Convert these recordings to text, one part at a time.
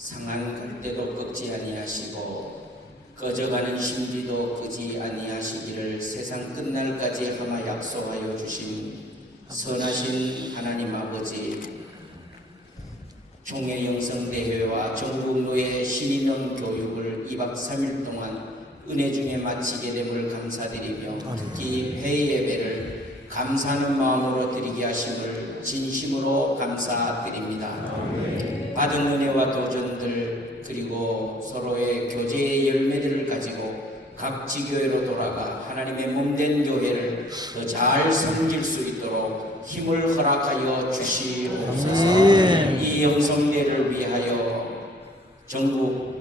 상한 갈대도 꺾지 아니하시고 꺼져가는 심지도 끄지 아니하시기를 세상 끝날까지 하마 약속하여 주신 선하신 하나님 아버지, 총회 영성대회와 전국노예 신인원 교육을 2박 3일 동안 은혜 중에 마치게 됨을 감사드리며 특히 회의 예배를 감사하는 마음으로 드리게 하심을 진심으로 감사드립니다. 받은 은혜와 도전들 그리고 서로의 교제의 열매들을 가지고 각 지교회로 돌아가 하나님의 몸된 교회를 더 잘 섬길 수 있도록 힘을 허락하여 주시옵소서. 이 영성대를 위하여 전국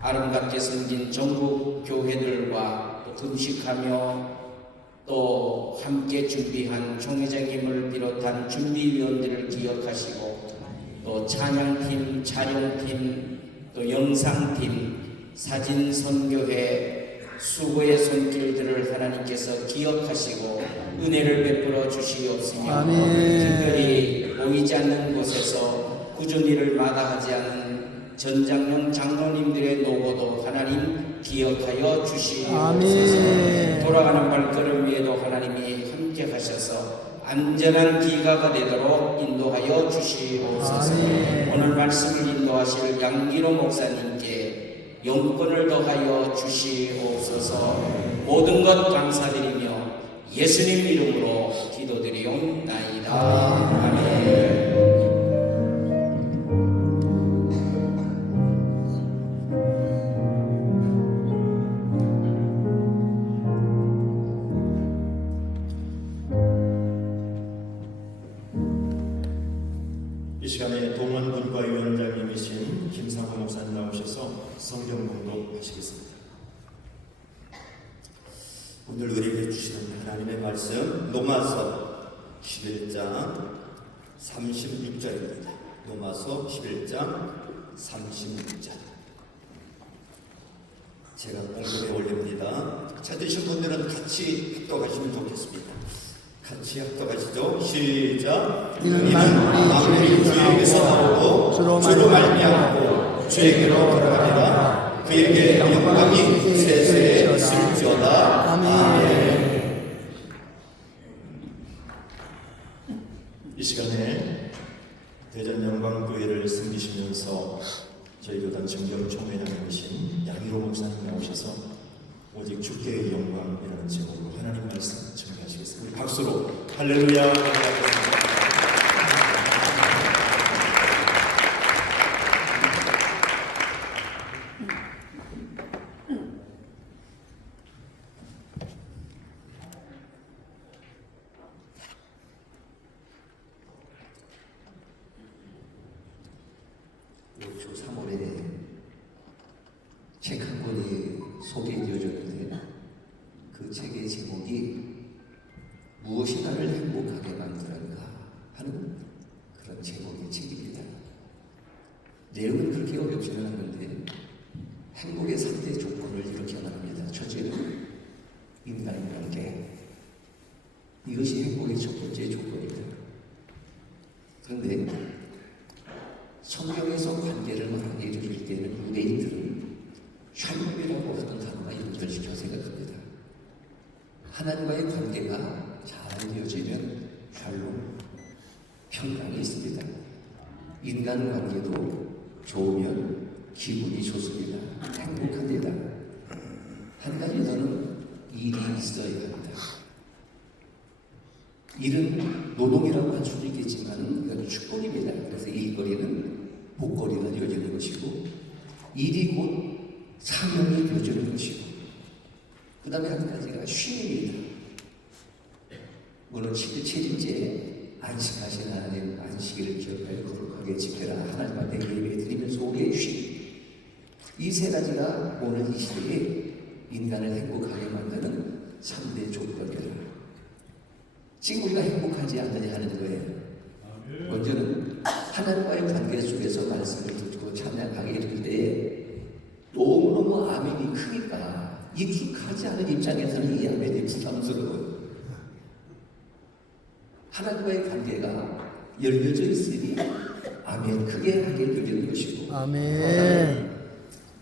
아름답게 섬긴 전국 교회들과 또 금식하며 또 함께 준비한 총회장님을 비롯한 준비위원들을 기억하시고 또 찬양팀, 촬영팀, 또 영상팀, 사진선교회 수고의 손길들을 하나님께서 기억하시고 은혜를 베풀어 주시옵시며 특별히 보이지 않는 곳에서 꾸준히를 마다하지 않은 전장용 장로님들의 노고도 하나님 기억하여 주시옵소서. 돌아가는 발걸음 위에도 하나님이 함께 하셔서 안전한 귀가가 되도록 인도하여 주시옵소서. 오늘 말씀을 인도하실 양기로 목사님께 영권을 더하여 주시옵소서. 모든 것 감사드리며 예수님 이름으로 기도드리옵나이다. 아멘. 이 시간에 동원분과위원장님이신 김상호 목사님 나오셔서 성경 공독하시겠습니다. 오늘 우리에게 주시는 하나님의 말씀 로마서 11장 36절입니다. 로마서 11장 36절 제가 공독에 올립니다. 찾으신 분들은 같이 합독하시면 좋겠습니다. 같이 합독하시죠. 시작. 이는 만물이 주에게서 나오고 주로 말미암고 주에게로 돌아가니라. 그에게 영광이 세세에 있을지어다. 아멘. 이 시간에 대전 영광교회를 섬기시면서 저희 교단 정경총회장님이신 양희로 목사님 나오셔서 오직 주께의 영광이라는 제목으로 하나님 말씀 증거하시겠습니다. 우리 박수로 할렐루야. 주 3월에 책 한 권이 소개되어졌는데 그 책의 제목이 무엇이 나를 행복하게 만드는가 하는 그런 제목의 책입니다. 내용은 그렇게 어렵지는 않는데 행복의 3대 조건을 이렇게 말합니다. 첫째는 인간의 관계, 이것이 행복의 첫 번째 조건입니다. 그런데 성경에서 관계를 말하게 해줄 때는 유대인들은 샬롬이라고 하는 단어가 연결시켜 생각합니다. 하나님과의 관계가 잘 되어지면 샬롬, 평강이 있습니다. 인간 관계도 좋으면 기분이 좋습니다. 행복합니다. 한 가지 더는 일이 있어야 합니다. 일은 노동이라고 할 수도 있겠지만 이건 축복입니다. 그래서 일거리는 복거리가 되어지는 것이고 일이 곧 사명이 되어지는 것이고 그 다음에 한 가지가 쉼입니다. 오늘 7일째 안식하신 하나님 안식일을 기억하여 거룩하게 지켜라. 하나님한테 예배 드리면서 우리의 쉼. 이 세 가지가 오늘 이 시대에 인간을 행복하게 만드는 3대 조건이다. 지금 우리가 행복하지 않느냐 하는 거예요. 먼저는 하나님과의 관계 속에서 말씀을 듣고 찬양하게 될 때에 너무너무 아멘이 크니까 익숙하지 않은 입장에서는 이 아멘이 부담스러워요. 하나님과의 관계가 열려져 있으니 아멘 크게 하게 되는 것이고 아멘.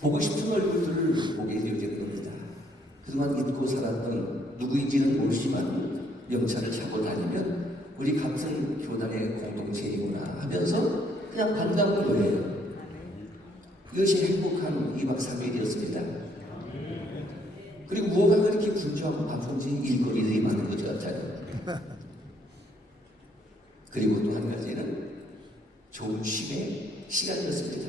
보고 싶은 얼굴들을 보게 되는 겁니다. 그동안 잊고 살았던 누구인지는 모르지만 명찰을 차고 다니면 우리 같은 교단의 공동체이구나 하면서 그냥 반가운 거예요. 이것이 행복한 2박 3일이었습니다. 그리고 뭐가 그렇게 분주하고 바쁜지 일거리들이 많은 것 같아요. 그리고 또 한 가지는 좋은 쉼의 시간이었습니다.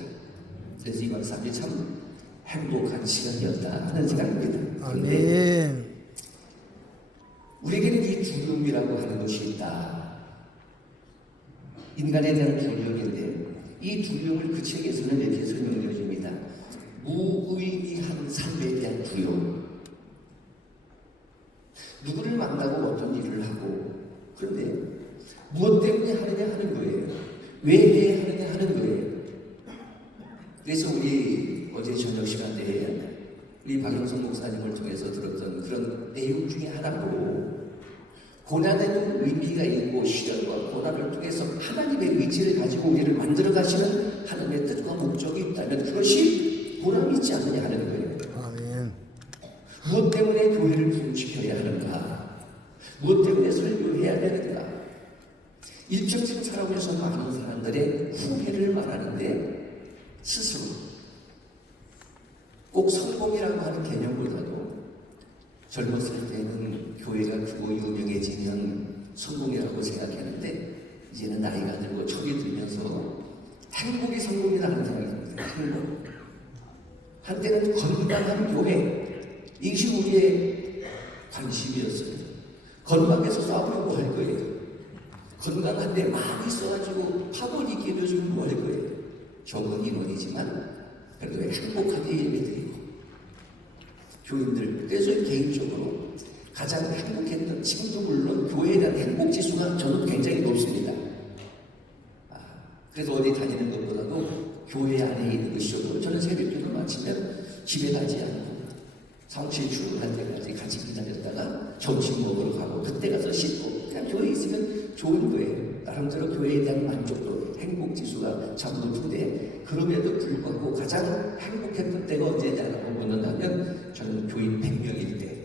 그래서 2박 3일 참 행복한 시간이었다 하는 생각입니다. 그런데 아멘. 우리에게는 이 두려움이라고 하는 것이 있다. 인간에 대한 두려움인데 이 두려움을 그 책에서는 이렇게 설명해 줍니다. 무의미한 삶에 대한 두려움. 누구를 만나고 어떤 일을 하고 그런데 무엇 때문에 하느냐 하는 거예요. 왜 해야 하느냐 하는 거예요. 그래서 우리 어제 저녁 시간대에 우리 박영선 목사님을 통해서 들었던 그런 내용 중에 하나로 고난에는 의미가 있고 시련과 고난을 통해서 하나님의 의지를 가지고 우리를 만들어 가시는 하나님의 뜻과 목적이 있다면 그것이 보람이 있지 않느냐 하는 거예요. 아멘. 무엇 때문에 교회를 부흥시켜야 하는가? 무엇 때문에 설교해야 되는가? 일평생 살아오면서 많은 사람들의 후회를 말하는데 스스로 꼭 성공이라고 하는 개념보다도 젊었을 때는 교회가 크고 유명해지면 성공이라고 생각했는데 이제는 나이가 들고 척이 들면서 행복이 성공이라는 생각이 듭니다. 행복. 한때는 건강한 교회 이것이 우리의 관심이었어요. 건강해서 싸우려고 할 거예요. 건강한데 많이 있어가지고 파벌 있게 해주면 뭐 할 거예요. 적은 인원이지만 그래도 행복하게 예배드리고 교인들 그래서 개인적으로 가장 행복했던 지금도 물론 교회에 대한 행복지수가 저는 굉장히 높습니다. 그래서 어디 다니는 것보다도 교회 안에 있는 것이죠. 저는 새벽기도 마치면 집에 가지 않고 사무실 출근할 때까지 같이 기다렸다가 점심 먹으러 가고 그때 가서 씻고 그냥 교회에 있으면 좋은 거예요. 나름대로 교회에 대한 만족도 행복지수가 참 높은데 그럼에도 불구하고 가장 행복했던 때가 언제냐라고 묻는다면 저는 교인 100명일 때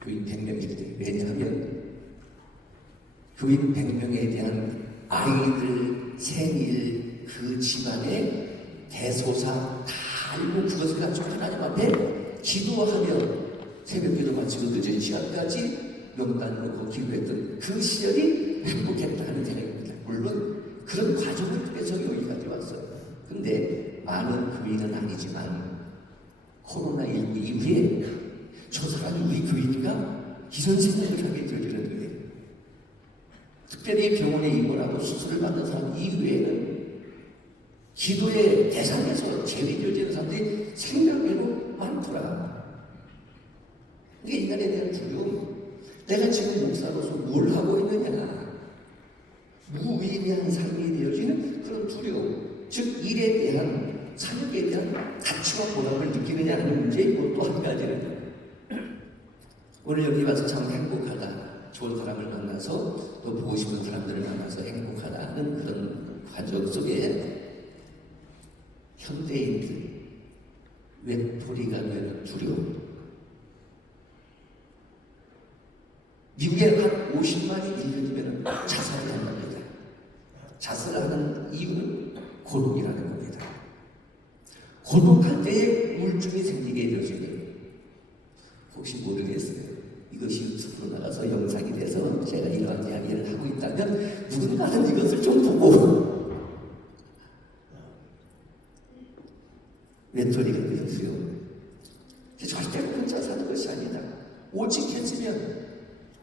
교인 100명일 때 왜냐하면 교인 100명에 대한 아이들 생일 그 집안의 대소사 다 알고 그것을 가지고 하나님 앞에 기도하며 새벽기도 마치고 늦은 시간까지 명단 놓고 기도했던 그 시절이 행복했다는 생각입니다. 물론 그런 과정을 통해서 여기까지 왔어요. 근데 많은 교인은 아니지만 코로나19 이후에 저 사람이 우리 교인인가? 이런 생각을 하게 되는 거예요. 특별히 병원에 입원하고 수술을 받는 사람 이후에는 기도의 대상에서 제외되어지는 사람들이 생각외로 많더라. 이게 인간에 대한 두려움. 내가 지금 목사로서 뭘 하고 있느냐. 무의미한 삶이 되어지는 그런 두려움. 즉 일에 대한 사역에 대한 가치와 보람을 느끼느냐 하는 문제이고 또 한 가지는 오늘 여기 와서 참 행복하다. 좋은 사람을 만나서 또 보고 싶은 사람들을 만나서 행복하다는 그런 과정 속에 현대인들 외톨이가 되는 두려움. 미국에 한 50만이 1년이면 자살을 한답니다. 자살하는 이유는 고독이라는 겁니다. 고독할 때에 우울증이 생기게 되어지는 혹시 모르겠어요. 이것이 유튜브로 나가서 영상이 돼서 제가 이러한 이야기를 하고 있다면 누군가는 이것을 좀 보고 외톨이가 되었어요. 절대로 혼자 사는 것이 아니다. 오직 했으면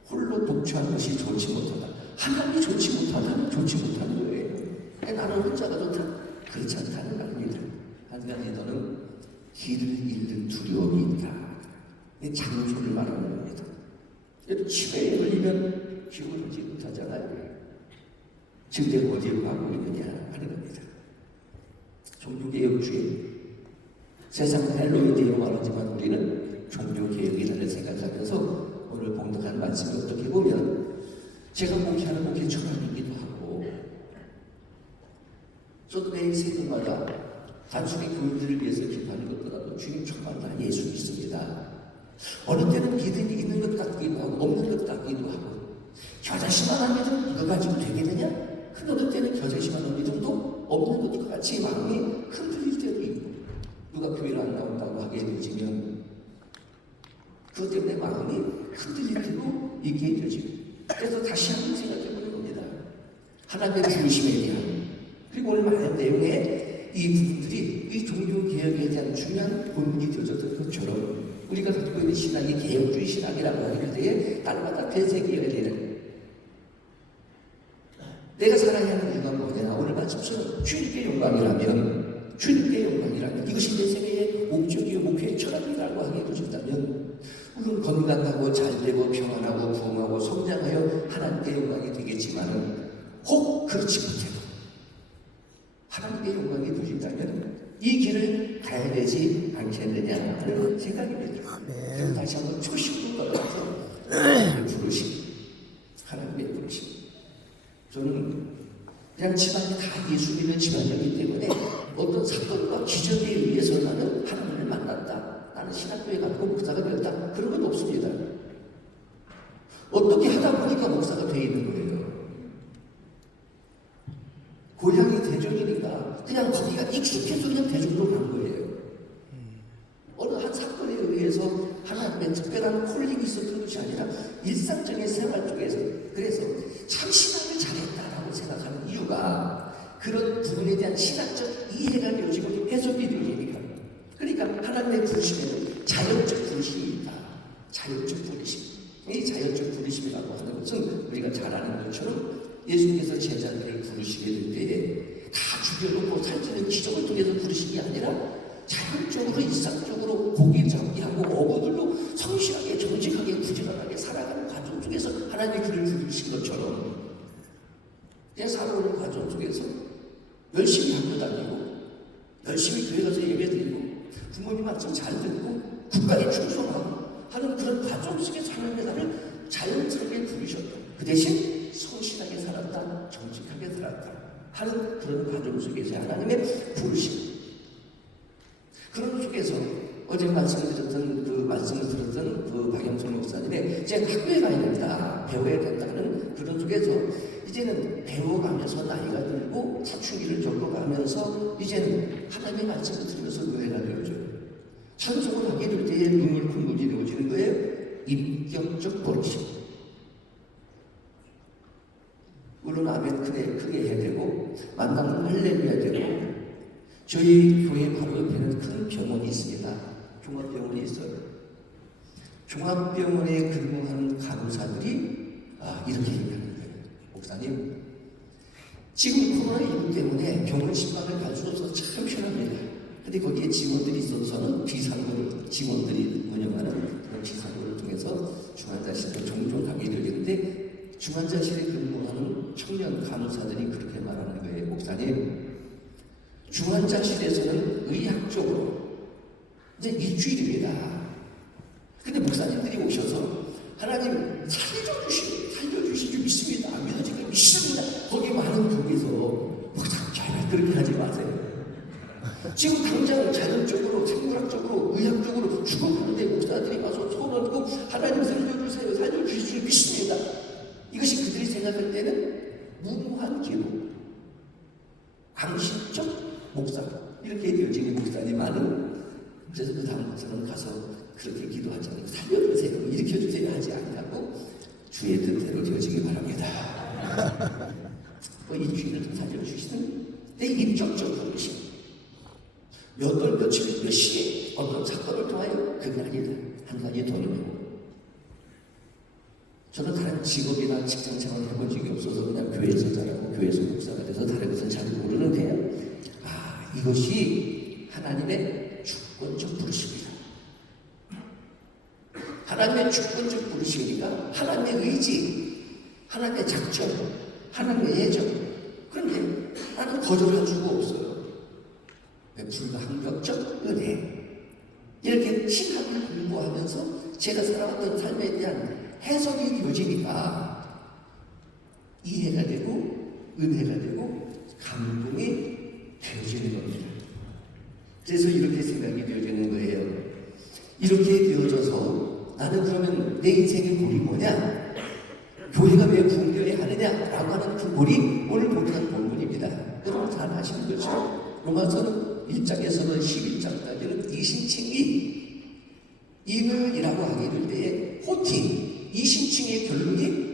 홀로 독處하는 것이 좋지 못하다. 하나님이 좋지 못하다면 좋지 못하는 거예요. 나는 혼자가 좋다. 그렇지 않다는 말입니다. 한 가지 너는 길을 잃는 두려움이 있다. 장소를 말하는 겁니다. 치매에 걸리면 기억을 하지 못하잖아요. 지금 내가 어디로 가고 있느냐 하는 겁니다. 종교개혁주의 세상 헬로윈데이로 말하지만 우리는 종교개혁이라는 생각하면서 오늘 봉독한 말씀을 어떻게 보면 제가 목회하는 목회 철학이기도 하고 저도 매일 새벽마다 단순히 교인들을 위해서 기도하는 것보다도 주님 정말 나 예수 믿습니다. 어느 때는 믿음이 있는 것 같기도 하고 없는 것 같기도 하고 겨자씨만한 믿음 이거 가지고 되겠느냐? 근데 어느 때는 겨자씨만한 믿음도 없는 것과 같이 마음이 흔들릴 때도 있고 누가 교회를 안 나온다고 하게 되지면 그것 때문에 마음이 흔들릴 때도 있게 되지고 그래서 다시 한번 생각해보는 겁니다. 하나님의 부르심에 대한 그리고 오늘 말한 내용에 이 부분들이 이 종교개혁에 대한 중요한 본문이 되어졌던 것처럼 우리가 갖고 있는 신앙이 개혁주의 신앙이라고 하는 때에 날마다 되새겨야 되는 내가 살아야 하는 이유가 뭐냐 오늘 말씀처럼 주님께 영광이라면 이것이 내 생애의 목적이요 목표의 철학이라고 하게 되신다면 우리는 건강하고 잘되고 평안하고 부흥하고 성장하여 하나님께 영광이 되겠지만 혹 그렇지 못해도 하나님께 영광이 되신다면 이 길을 가야 되지 않겠느냐 하는 생각입니다. 그럼 다시 한번 초심으로 돌아가서 하나님의 부르심. 저는 그냥 집안이 다 예수 믿는 집안이기 때문에 어떤 사건과 기적에 의해서 나는 하나님을 만났다. 나는 신학교에 갔고 목사가 되었다. 그런 건 없습니다. 어떻게 하다 보니까 목사가 되어 있는 거예요. 고향이 대전이니까 그냥 거기가 익숙해서 그냥 대전으로 간 거예요. 어느 한 사건에 의해서 하나님의 특별한 콜링이 있었던 것이 아니라 일상적인 생활 속에서 그래서 참 신앙을 잘했다라고 생각하는 이유가 그런 부분에 대한 신학적 이해가 되어지고 해석이 되어지니까 그러니까 하나님의 부르심에는 자연적 부르심이 있다. 자연적 부르심. 이 자연적 부르심이라고 하는 것은 우리가 잘 아는 것처럼 예수님께서 제자들을 부르시게 될 때에 다 죽여놓고 살찌는 기적을 통해서 부르신 게 아니라 자연적으로 일상적으로 고기 잡기하고 어부들로 성실하게 정직하게 부지런하게 살아가는 과정 속에서 하나님이 그를 부르신 것처럼 그냥 살아오는 과정 속에서 열심히 학교 다니고 열심히 교회 가서 예배 드리고 부모님 말씀 잘 듣고 국가에 충성하고 하는 그런 과정 속에서 하나님의 나를 자연스럽게 부르셨다. 그 대신 성실하게 살았다, 정직하게 살았다 하는 그런 과정 속에서 하나님의 부르심. 그런 속에서 어제 말씀드렸던 그 말씀을 들었던 그 박영선 목사님의 이제 학교에 가야 된다, 배워야 된다는 그런 속에서 이제는 배워가면서 나이가 들고 사춘기를 겪어가면서 이제는 하나님의 말씀을 들으면서 노예가 되어져요. 찬송을 하게 될 때에 눈물 콧물이 되어지는 거예요. 인격적 버릇이. 물론 아멘 크게 해야 되고 만나면 할렐루야 되고 저희 교회 바로 옆에는 큰 병원이 있습니다. 종합병원이 있어요. 종합병원에 근무하는 간호사들이 이렇게 얘기하는 거예요. 목사님, 지금 코로나19 때문에 병원 신방을 갈 수 없어서 참 편합니다. 근데 거기에 직원들이 있어서는 비상금 직원들이 운영하는 그런 비상금을 통해서 중환자실에 종종 가게 되는데 중환자실에 근무하는 청년 간호사들이 그렇게 말하는 거예요. 목사님, 중환자실에서는 의학적으로 이제 일주일입니다. 근데 목사님들이 오셔서 하나님 살려주실 줄 믿습니다. 믿어지길 믿습니다. 거기 많은 분께서 목사님 제발 그렇게 하지 마세요. 지금 당장 자연적으로 생물학적으로 의학적으로 죽어가는데 목사들이 와서 소원하고 하나님 살려주세요. 살려주실 줄 믿습니다. 이것이 그들이 생각할 때는 무모한 기도, 광신적 목사 이렇게 되어지는 목사님 많은. 그래서 그 다음부터는 가서 그렇게 기도하지 않고 살려주세요, 일으켜주세요 하지 않냐고 주의 뜻대로 되어지기 바랍니다. 일주일을 좀 살려주시는 내 인격적 부르심. 몇 월 며칠 몇 시에 어떤 사건을 통하여 그게 아니라 한 가지 더 있고 저는 다른 직업이나 직장 생활을 해본 적이 없어서 그냥 교회에서 자라고 교회에서 목사가 돼서 다른 것은 잘 모르는데요. 이것이 하나님의 주권적 부르심이다. 하나님의 주권적 부르심이니까 하나님의 의지, 하나님의 작전, 하나님의 예정. 그런데 나는 거절할 수가 없어요. 불가항력적 은혜. 이렇게 신학을 공부하면서 제가 살아왔던 삶에 대한 해석이 되어지니까 이해가 되고 은혜가 되고 감동이 그래서 이렇게 생각이 되어지는 거예요. 이렇게 되어져서 나는 그러면 내 인생의 골이 뭐냐? 교회가 왜 붕괴해야 하느냐라고 하는 그 골이 오늘 본문 본문입니다. 여러분 잘 아시는 것처럼 로마서는 1장에서는 11장까지는 이신칭이 이는이라고 하게 될 때에 호티 이신칭의 결론이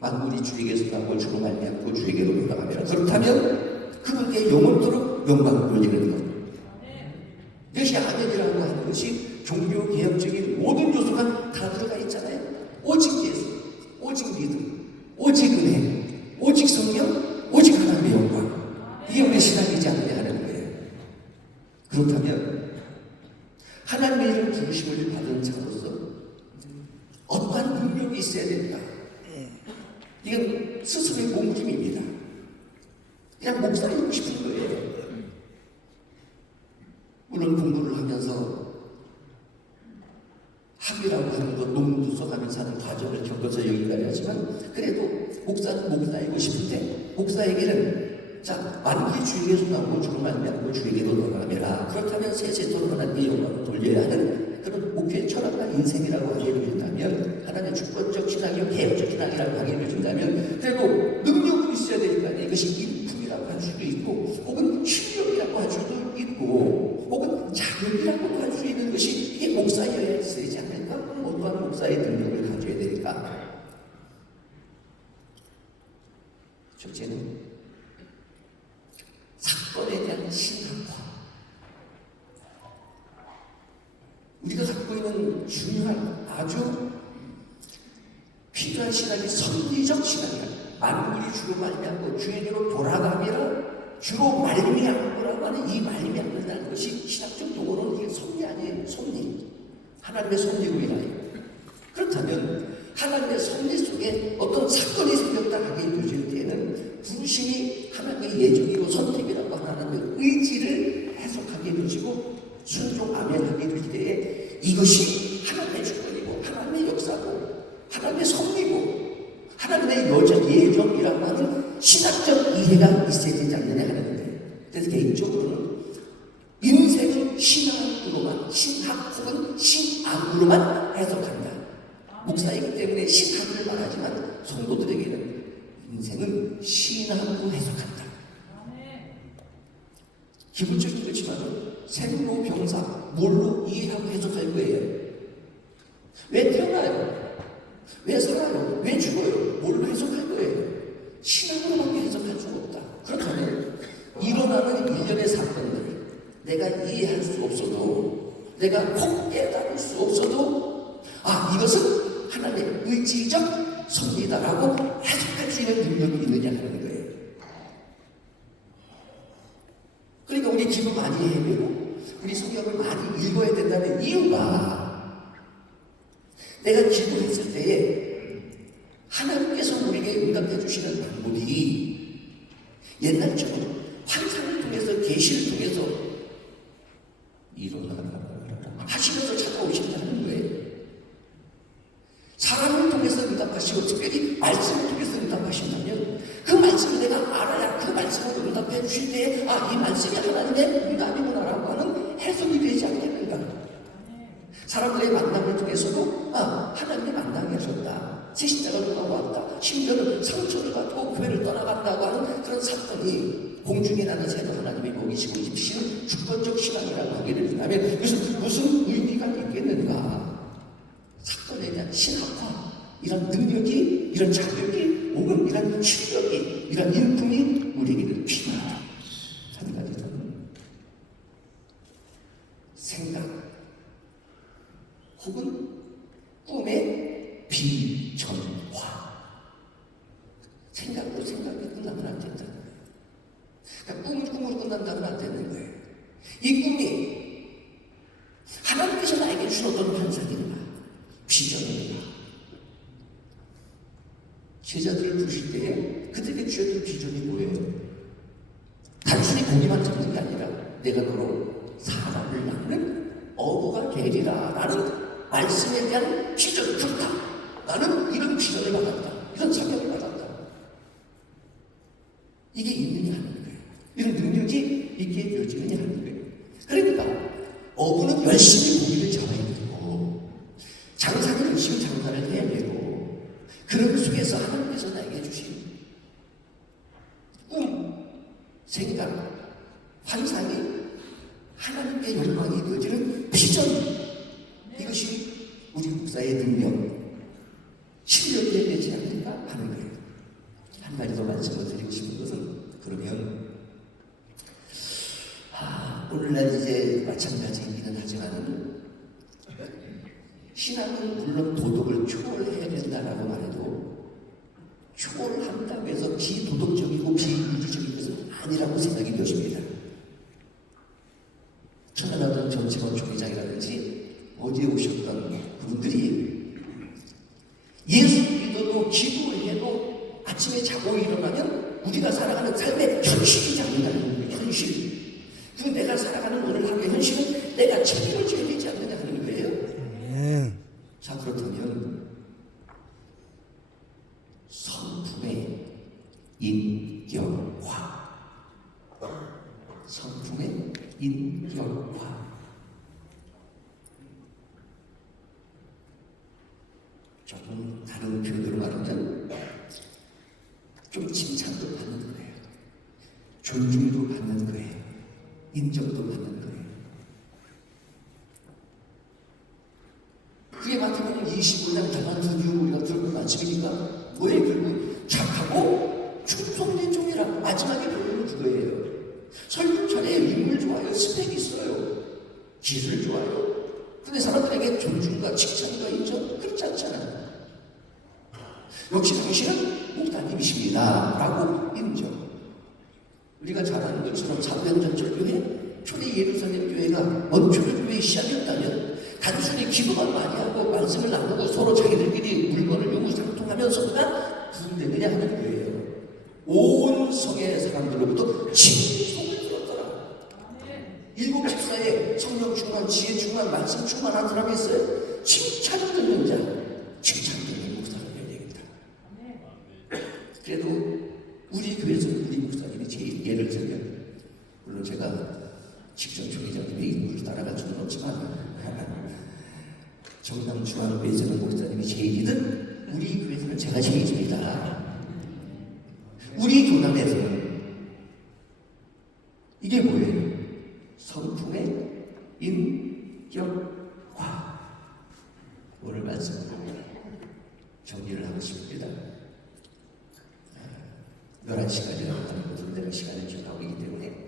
만물이 주에게서 나고 주로 말미암고 주에게로 돌아가면 그렇다면 그분께 영원토록 영광을 돌리는 것. 이것이 아멘이라고 하는 것이 종교개혁적인 모든 요소가 다 들어가 있잖아요. 오직 예수, 오직 믿음, 오직 은혜, 오직 성령, 오직 하나님의 영광. 이게 우리 신앙이지 않느냐 하는 거예요. 그렇다면 하나님의 이름 부르심을 받은 자로서 어떠한 능력이 있어야 된다. 이건 스스로의 몸부림입니다. 그냥 목사이고 싶은 거예요. 물론 공부를 하면서 학위라고 하는 것, 논문도 써가면서 하는 과정을 겪어서 여기까지 하지만 그래도 목사는 목사이고 싶은데 목사에게는 자, 만기 주에게서 나오고 주로 말미암고 주에게로 돌아가매라. 그렇다면 세세토록 하나님의 영광을 돌려야 하는 그런 목표의 철학과 인생이라고 하게 된다면 하나님의 주권적 신앙이요 개혁적 신앙이라고 하게 된다면 그래도 능력이 있어야 되니까 이것이 인품이라고 할 수도 있고 혹은 실력이라고 할 수도 있고 혹은 자격이라고 할 수 있는 것이 이게 목사여야 되지 않을까? 어떠한 목사의 능력을 가져야 되니까 첫째는 사건에 대한 신학화. 우리가 갖고 있는 중요한 아주 필요한 신학이 선리적 신학이다. 만물이 주로 말미암고 주에게로 돌아가며 주로 말미암고라고 하는 이 말미암는다는 것이 신학적 용어로는 이게 섭리 아니에요. 섭리. 하나님의 섭리로 인하여. 그렇다면 하나님의 섭리 속에 어떤 사건이 생겼다 하게 되어질 때에는 부르심이 하나님의 예정이고 선택이라고 하나님의 의지를 해석하게 되어지고 순종 아멘하게 될 때에 이것이 하나님의 주권이고 하나님의 역사고 하나님의 섭리고 하나님의 예정이라고 하는 신학적 이해가 있어야 되지 않느냐 하는 거예요. 그래서 개인적으로는 인생은 신학으로만 신학 혹은 신앙으로만 해석한다. 목사이기 때문에 신학을 말하지만 성도들에게는 인생은 신학으로 해석한다. 기본적인 거지만 생로 병사 뭘로 이해하고 해석할 거예요? 왜 태어나요? 왜 살아요? 왜 죽어요? 뭘로 해석할 거예요? 신학으로밖에 해석할 수가 없다. 그렇다면 일어나는 일련의 사건들 내가 이해할 수 없어도 내가 꼭 깨달을 수 없어도 이것은 하나님의 의지적 섭리다라고 해석할 수 있는 능력이 있느냐 하는 거예요. 그러니까 우리 기도 많이 해야 되고 우리 성경을 많이 읽어야 된다는 이유가 내가 기도했을 때에 하나님께서 우리에게 응답해 주시는 방법이 옛날처럼 환상을 통해서 계시를 통해서 일어나라 하시면서 찾아오신다는 거예요. 사람을 통해서 응답하시고 특별히 말씀을 통해서 응답하신다면 그 말씀을 내가 알아야 그 말씀을 응답해 주실 때에 이 말씀이 하나님의 응답이구나라고 하는 해석이 되지 않겠는가. 사람들의 만남을 통해서도 하나님의 만남이 하셨다. 새 십자가로 돌아왔다. 심지어는 상처를 갖고 교회를 떠나간다고 하는 그런 사건이 공중에 나는 새도 하나님이 먹이시고 입시는 주권적 신앙이라고 하게 된다면 그것은 무슨 의미가 있겠는가. 사건에 대한 신학화, 이런 능력이, 이런 자격이, 혹은 이런 실력이, 이런 인품이 우리에게는 필요하다. 한 가지 더. 생각, 혹은 꿈의 비전화. 생각으로 생각이 끝나면 안 된다. 그러니까 꿈을 꿈으로 끝난다면 안 되는 거예요. 이 꿈이 하나님께서 나에게 주신 어떤 환상이나 비전이나 제자들을 부르실 때에 그들에게 주셨던 비전이 뭐예요? 단순히 고기만 잡는 게 아니라 내가 너로 사람을 낳는 어부가 되리라 라는 말씀에 대한 비전. 그렇다. 나는 이런 비전을 받았다. 이런 사명을 받았다. 이게 있느냐 하는 거예요. 이런 능력이 있게 되어지느냐 하는 거예요. 그러니까 열심히 고기를 잡아야 되고 장사는 열심히 장사를 해야 되고 그런 속에서 하나님께서 나에게 주신 꿈, 생각, 환상이 하나님께 영광이 되어지는 비전, 이것이 우리 목사의 능력, 실력이 되지 않을까 하는 거예요. 한 가지 더 말씀을 드리고 싶은 것은 그러면 오늘날 이제 마찬가지이기는 하지만 신앙은 물론 도덕을 초월해야 된다라고 말해도 초월한다고 해서 비도덕적이고 비윤리적인 것은 아니라고 생각이 되어집니다. 천안하던 정치권 총회장이라든지 어제 오셨던 분들이 예수 믿어도 기도해도 아침에 자고 일어나면 우리가 살아가는 삶의 현실이지 않느냐는 거예요. 현실. 그 내가 살아가는 오늘 하루의 현실은 내가 책임을 져야 되지 않느냐 하는 거예요. 자, 그렇다면 성품의 인격화, 성품의 인격화. 조금 다른 표현으로 말하면 좀 칭찬도 받는 거예요. 존중도 받는 거예요. 인정도 받는 거예요. 그게 마태복음 25장 다만두유 우리가 들은 말씀이니까 뭐에 결국 착하고 충성된 종이라 마지막에 결론은 그거예요. 설교 잘해요. 인물 좋아요. 스펙 있어요. 기술 좋아요. 근데 사람들에게 존중과 칭찬과 인정 그렇지 않잖아요. 역시 당신은 목사님이십니다 라고 인정. 우리가 잘 아는 것처럼 사도행전 교회 초대 예루살렘 교회가 원초대 교회의 시작이었다면 단순히 기도만 많이 하고 말씀을 나누고 서로 자기들끼리 물건을 유무상통하면서가 부흥되느냐 하는 거예요. 온 성의 사람들로부터 칭송을 들었더라. 일곱 집사에 성령 충만, 지혜 충만, 말씀 충만한 사람이 있어요. 칭찬 듣는 자, 칭찬 듣는 목사가 되어야 되겠다. 그래도 우리 교회에서 우리 목사님이 제일 예를 들면, 물론 제가 직전 총회장님의 인물을 따라갈 수는 없지만 정남중앙 외전은 목사님이 제일이든 우리 교회에서는 제가 제일입니다. 우리 교단에서는 이게 뭐예요? 성품의 인격화. 오늘 말씀으로 정리를 하고 싶습니다. 11시까지 하는 것은 내가 시간을 준하고 있기 때문에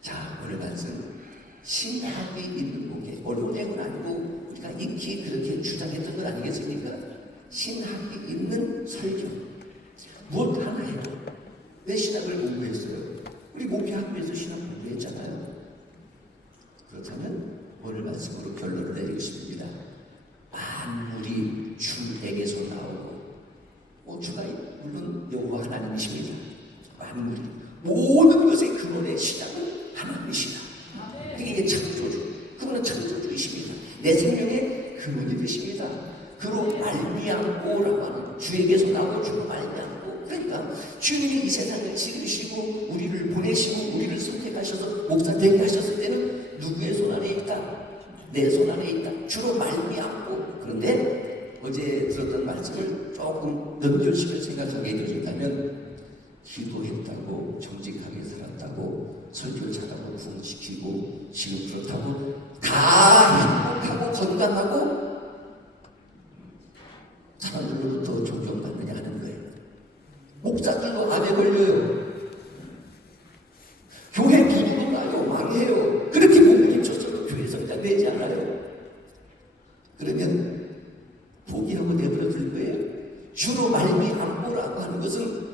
자, 오늘 말씀 신학이 있는 목에 어려운 내용은 아니고 우리가 익히 그렇게 주장했던 건 아니겠습니까? 신학이 있는 설교 무엇 하나 해요. 왜 신학을 공부했어요? 우리 목회학교에서 신학 공부했잖아요. 그렇다면 오늘 말씀으로 결론을 내리고 싶습니다. 만물이 주에게서 나오고 주가 물론 여호와 하나님이십니다. 만물이 모든 것의 근원의 시작은 하나님이시다. 이게 창조주. 그분은 창조주이십니다. 내 생명의 근원이 되십니다. 그로 말미암고라고 하는 주에게서 나오고 주로 말미암고. 그러니까 주님이 이 세상을 지으시고 우리를 보내시고 우리를 선택하셔서 목사 되게 하셨을 때는 누구의 손 안에 있다? 내 손 안에 있다. 주로 말미암고. 그런데 어제 들었던 말씀을 조금 연결시켜 생각하게 되셨다면 기도했다고 정직하게 살았다고 설교를 잘하고 부흥시키고 지금 그렇다고 다 행복하고 건강하고 사람들로부터 존경받느냐 하는 거예요. 목사들도 암에 걸려요. 교회 부도도 나요. 망해요. 그렇게 몸을 쳤어도 교회 성장 되지 않아요. 그러면 포기하고 내버려 둘 거예요. 주로 말미암고라고 하는 것은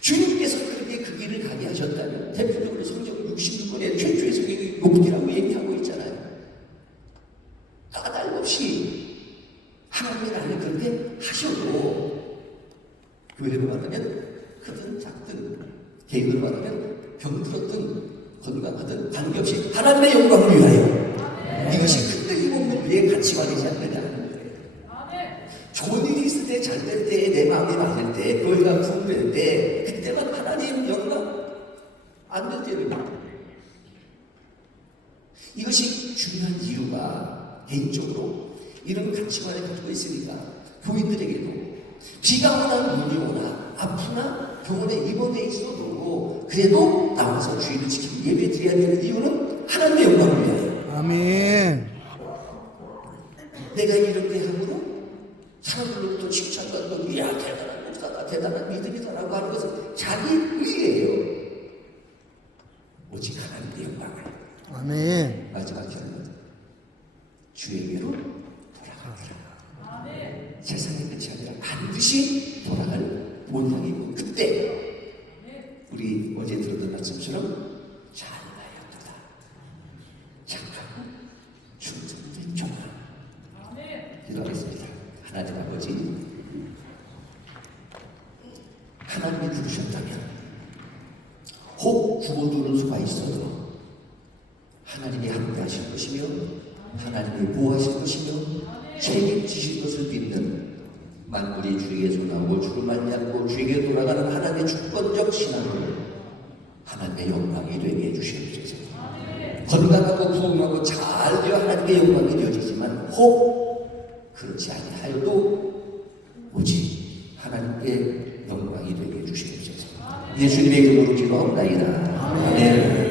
주님께서 그렇게 그 길을 가게 하셨다면 대표적으로 성경 66권의 최초의 성경이 욕기라고 얘기하고 있잖아요. 까닭없이 하나님이 나를 그렇게 하셔도 교회로 받으면 크든 작든 계획을 받으면 병들었든 건강하든 관계없이 하나님의 영광을 위하여 이것이 흔들림 없는 우리의 가치가 되지 않느냐 하는 거예요. 좋은 일이 있을 때, 잘 될 때, 내 마음이 맞을 때, 교회가 부흥될 때 그때만 하나님 영광 안 될 때는 이것이 중요한 이유가 개인적으로 이런 가치관을 가지고 있으니까 교인들에게도 비가 오나 눈이 오나 아프나 병원에 입원해 있어도 그래도 나와서 주의를 지키고 예배 드려야 되는 이유는 하나님의 영광을 위하여. 아멘. 내가 이렇게 함으로 사람들로부터 칭찬받고 야 대단한 목사다 대단한 믿음이다라고 하는 것은 자기 의예요. 오직 하나님의 영광을. 아멘. 마지막 결론 주에게로 돌아가라. 세상의 끝이 아니라 반드시 돌아갈 본향이고 그때 우리 어제 들었던 말씀처럼 잘나였다 착하고 충성된 종아. 기도하겠습니다. 하나님 아버지, 하나님이 부르셨다면 혹 죽어두는 수가 있어도 하나님이 함께 하실 것이며 하나님이 보호하실 것이며 책임지실 것을 믿는 만물이 주에게서 나오고 주를 말미암고 주에게 돌아가는 하나님의 주권적 신앙을 하나님의 영광이 되게 해주시옵소서. 건강하고 부흥하고 잘 되어 하나님의 영광이 되어지지만 혹 그렇지 아니하여도 오직 하나님께 영광이 되게 해주시옵소서. 예수님의 이름으로 기도하옵나이다. 아멘.